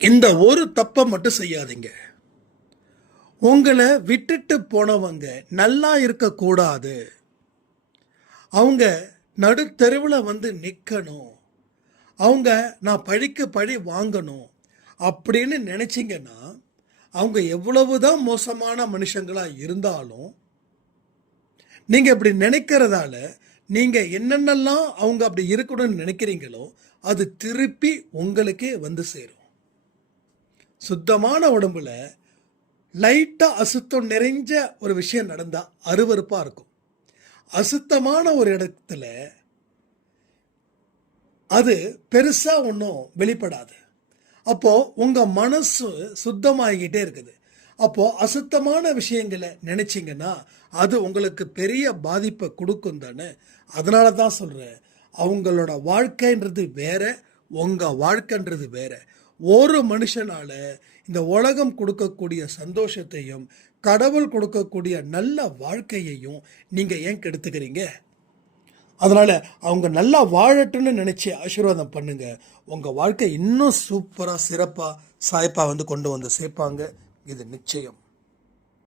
இந்த ஒரு தப்பை மட்டும் செய்யாதீங்க. உங்களை விட்டுட்டு போனவங்க நல்லா இருக்கக்கூடாது. அவங்க நடுத்தெருவில் வந்து நிற்கணும் அவங்க நான் பழிக்கு பழி வாங்கணும் அப்படின்னு நினச்சிங்கன்னா அவங்க எவ்வளவுதான் மோசமான மனுஷங்களாக இருந்தாலும் நீங்கள் இப்படி நினைக்கிறதால நீங்கள் என்னென்னலாம் அவங்க அப்படி இருக்கணும்னு நினைக்கிறீங்களோ அது திருப்பி உங்களுக்கே வந்து சேரும். சுத்தமான உடம்புல லைட்டாக அசுத்தம் நிறைஞ்ச ஒரு விஷயம் நடந்தால் அருவருப்பாக இருக்கும். அசுத்தமான ஒரு இடத்துல அது பெருசாக ஒன்றும் வெளிப்படாது. அப்போது உங்கள் மனசு சுத்தமாகிக்கிட்டே இருக்குது. அப்போது அசுத்தமான விஷயங்களை நினச்சிங்கன்னா அது உங்களுக்கு பெரிய பாதிப்பை கொடுக்கும் தானே? அதனால தான் சொல்கிறேன் அவங்களோட வாழ்க்கைன்றது வேற உங்கள் வாழ்க்கைன்றது வேற. ஒரு மனுஷனால் இந்த உலகம் கொடுக்கக்கூடிய சந்தோஷத்தையும் கடவுள் கொடுக்கக்கூடிய நல்ல வாழ்க்கையையும் நீங்கள் ஏன் கெடுத்துக்கிறீங்க? அதனால் அவங்க நல்லா வாழட்டுன்னு நினச்சி ஆசீர்வாதம் பண்ணுங்கள் உங்கள் வாழ்க்கை இன்னும் சூப்பராக சிறப்பாக சாய்ப்பாக வந்து கொண்டு வந்து சேர்ப்பாங்க. இது நிச்சயம்.